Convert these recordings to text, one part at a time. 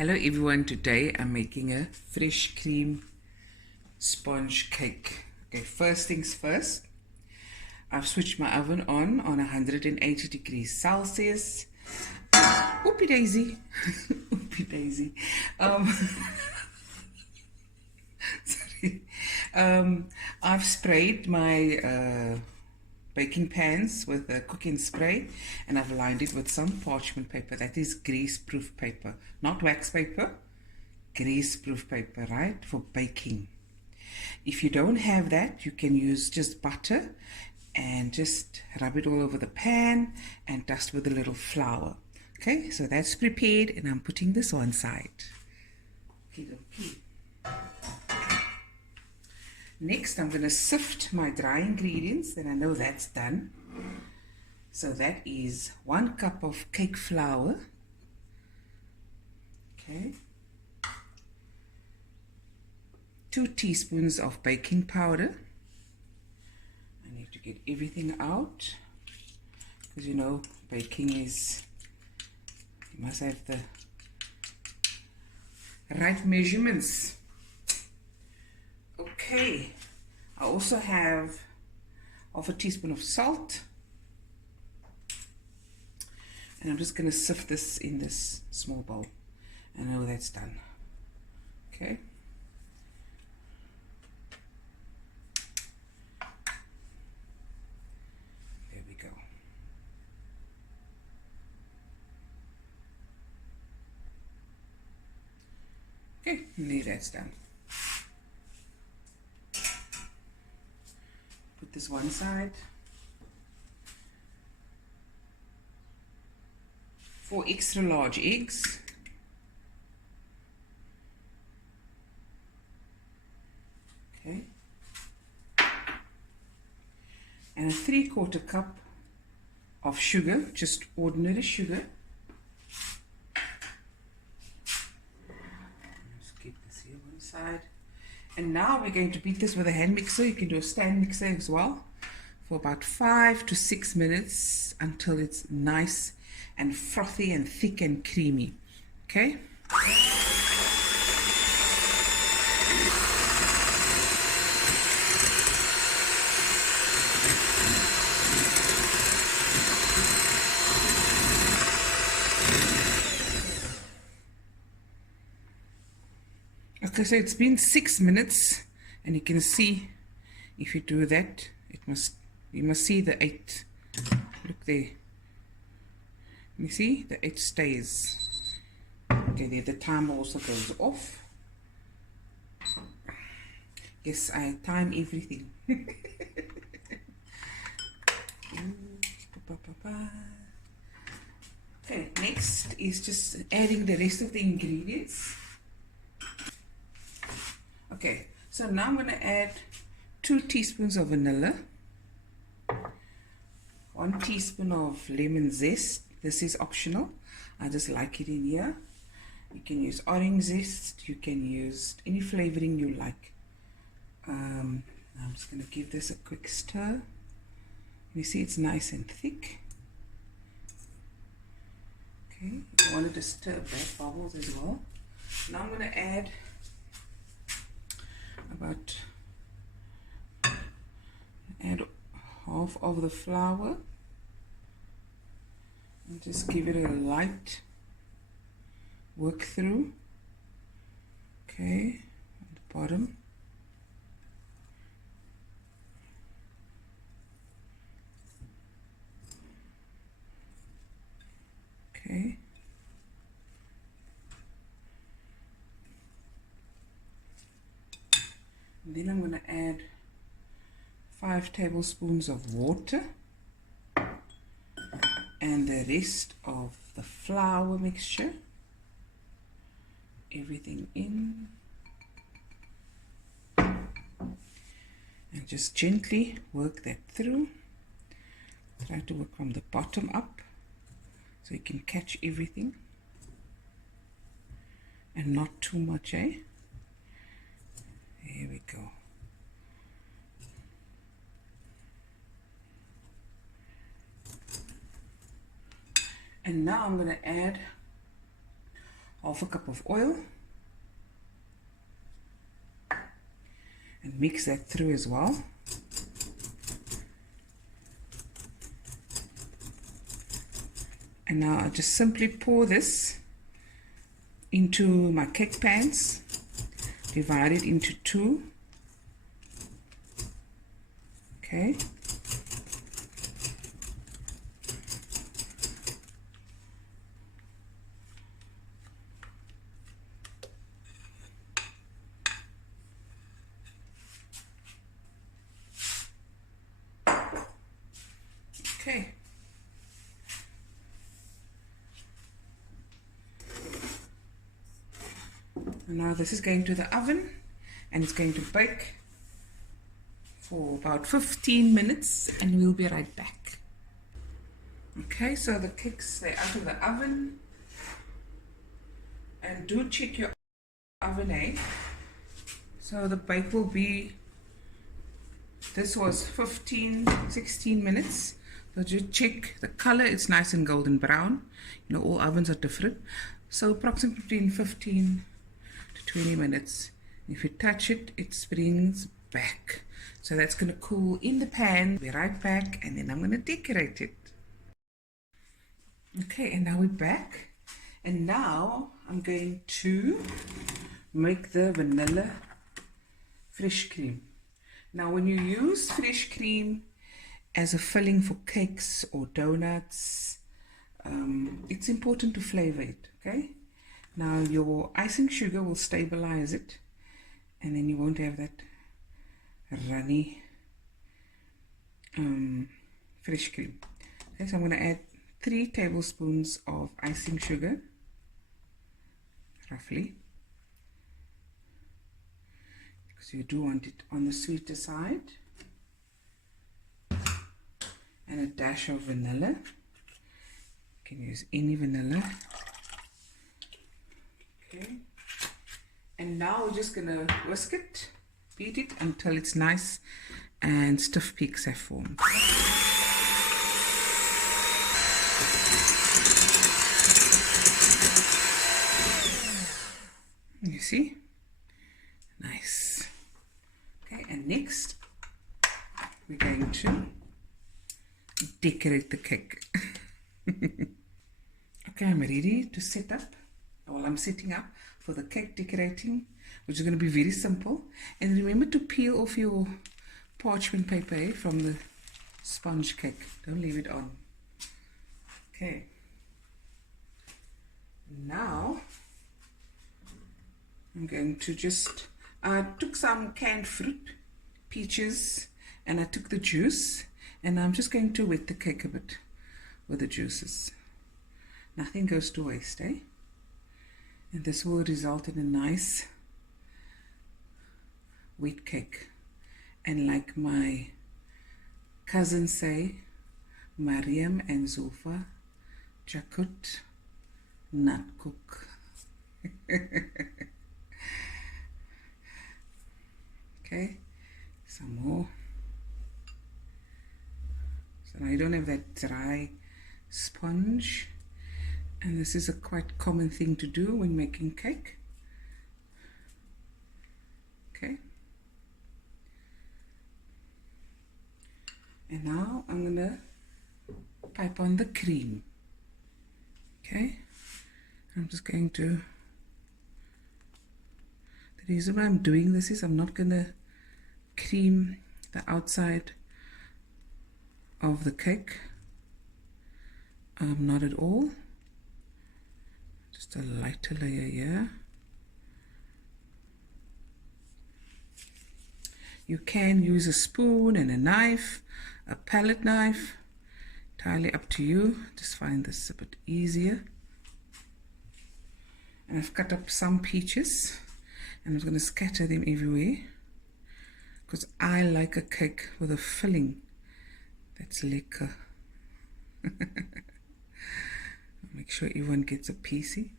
Hello everyone, today I'm making a fresh cream sponge cake. Okay, first things first, I've switched my oven on 180 degrees Celsius. Oopie daisy. Oopie daisy. Sorry. I've sprayed my baking pans with a cooking spray, and I've lined it with some parchment paper. That is grease-proof paper, not wax paper, grease-proof paper, right, for baking. If you don't have that, you can use just butter and just rub it all over the pan and dust with a little flour. Okay, so that's prepared, and I'm putting this on side. Okay. Next, I'm going to sift my dry ingredients, and I know that's done. So that is 1 cup of cake flour. Okay. 2 teaspoons of baking powder. I need to get everything out, because you know baking is, you must have the right measurements. Okay, I also have half a teaspoon of salt, and I'm just going to sift this in this small bowl. I know that's done. Okay. There we go. Okay, now that's done. Put this one side. 4 extra large eggs. Okay. And a 3/4 cup of sugar, just ordinary sugar. Just keep this here one side. And now we're going to beat this with a hand mixer. You can do a stand mixer as well, for about 5 to 6 minutes until it's nice and frothy and thick and creamy. Okay? Okay, so it's been 6 minutes, and you can see, if you do that, you must see the 8. Look there. You see the 8 stays. Okay, there the timer also goes off. Yes, I time everything. Okay, next is just adding the rest of the ingredients. Okay, so now I'm going to add 2 teaspoons of vanilla, 1 teaspoon of lemon zest. This is optional. I just like it in here. You can use orange zest. You can use any flavoring you like. I'm just going to give this a quick stir. You see it's nice and thick. Okay, you wanted to stir back bubbles as well. Now I'm going to add half of the flour, and just give it a light work through. Okay, at the bottom. Okay. And then I'm going to add 5 tablespoons of water and the rest of the flour mixture. Everything in. And just gently work that through. Try to work from the bottom up so you can catch everything. And not too much, eh? There we go. And now I'm going to add half a cup of oil, and mix that through as well. And now I just simply pour this into my cake pans, divide it into two. Okay. Okay. And now this is going to the oven, and it's going to bake for about 15 minutes, and we'll be right back. Okay, so the cakes, they're out of the oven, and do check your oven, eh? So the bake will be, this was 16 minutes. So just check the color, it's nice and golden brown. You know, all ovens are different. So approximately between 15 to 20 minutes. If you touch it, it springs back. So that's going to cool in the pan. Be right back, and then I'm going to decorate it. Okay, and now we're back. And now I'm going to make the vanilla fresh cream. Now when you use fresh cream as a filling for cakes or donuts, it's important to flavor it, okay? Now your icing sugar will stabilize it, and then you won't have that runny fresh cream. Okay, so I'm going to add 3 tablespoons of icing sugar, roughly, because you do want it on the sweeter side. And a dash of vanilla. You can use any vanilla. Okay. And now we're just gonna whisk it, beat it until it's nice and stiff peaks have formed. You see? Nice. Okay, and next we're going to decorate the cake. Okay, I'm ready to set up. Well, I'm setting up for the cake decorating, which is going to be very simple. And remember to peel off your parchment paper from the sponge cake. Don't leave it on. Okay. Now I'm going to just, I took some canned fruit, peaches, and I took the juice. And I'm just going to wet the cake a bit with the juices. Nothing goes to waste, eh? And this will result in a nice wet cake. And like my cousins say, Mariam and Zulfa, Jakut, not cook. Okay, some more. So now you don't have that dry sponge, and this is a quite common thing to do when making cake. Okay, and now I'm gonna pipe on the cream. Okay, I'm just going to, the reason why I'm doing this is I'm not gonna cream the outside of the cake, not at all, just a lighter layer here. You can use a spoon and a knife, a palette knife, entirely up to you. Just find this a bit easier. And I've cut up some peaches, and I'm going to scatter them everywhere, because I like a cake with a filling that's lekker. Make sure everyone gets a piecey.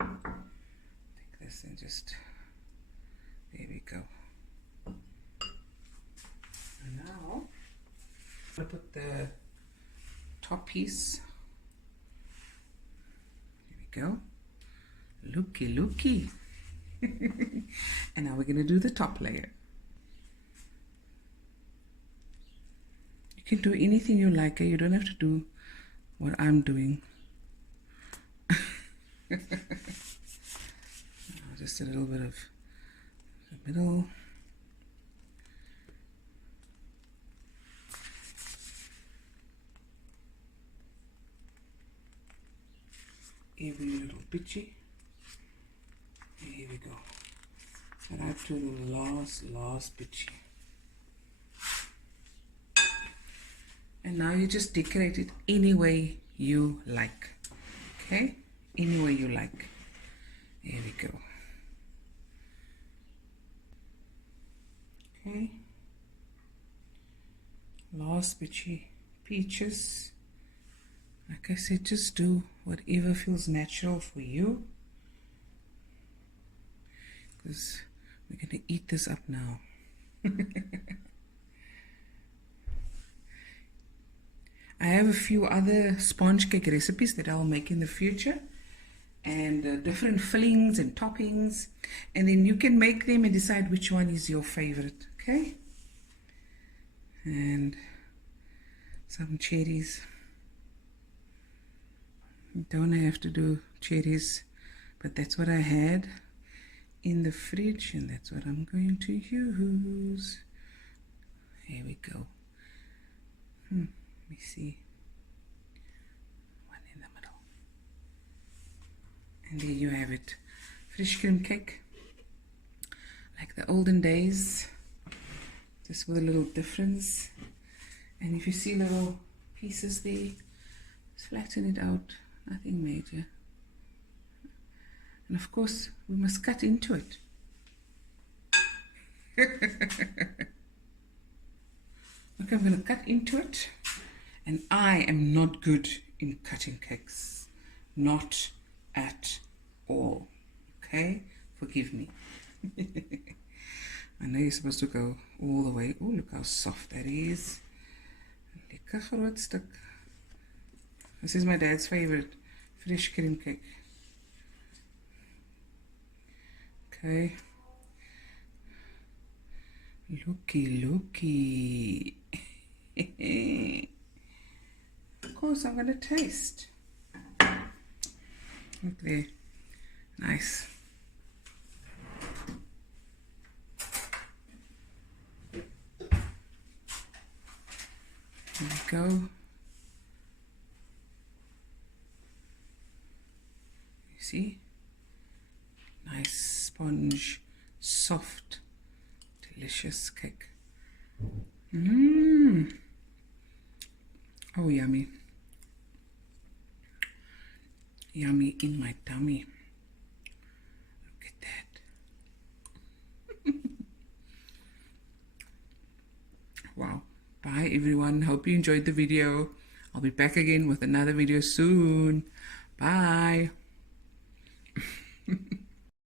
Take this and just, there we go. And now I'll put the top piece. There we go. Looky, looky. And now we're going to do the top layer. You can do anything you like. You don't have to do what I'm doing. Just a little bit of the middle. Every little bitchy. Here we go. Right to the last bitchy. And now you just decorate it any way you like. Okay? Any way you like. There we go. Okay. Last bitchy peaches. Like I said, just do whatever feels natural for you. Because we're going to eat this up now. I have a few other sponge cake recipes that I'll make in the future. And different fillings and toppings. And then you can make them and decide which one is your favorite. Okay? And some cherries. Don't have to do cherries, but that's what I had in the fridge, and that's what I'm going to use. Here we go. Let me see. One in the middle. And there you have it. Fresh cream cake. Like the olden days. Just with a little difference. And if you see little pieces there, flatten it out. Nothing major. And of course, we must cut into it. Okay, I'm going to cut into it. And I am not good in cutting cakes. Not at all. Okay? Forgive me. I know you're supposed to go all the way. Oh, look how soft that is. Lekker groot stuk. This is my dad's favorite, fresh cream cake. Okay. Looky, looky. Of course, I'm going to taste. Look there. Nice. There we go. See, nice sponge, soft, delicious cake. Oh, yummy. Yummy in my tummy. Look at that. Wow. Bye everyone. Hope you enjoyed the video. I'll be back again with another video soon. Bye.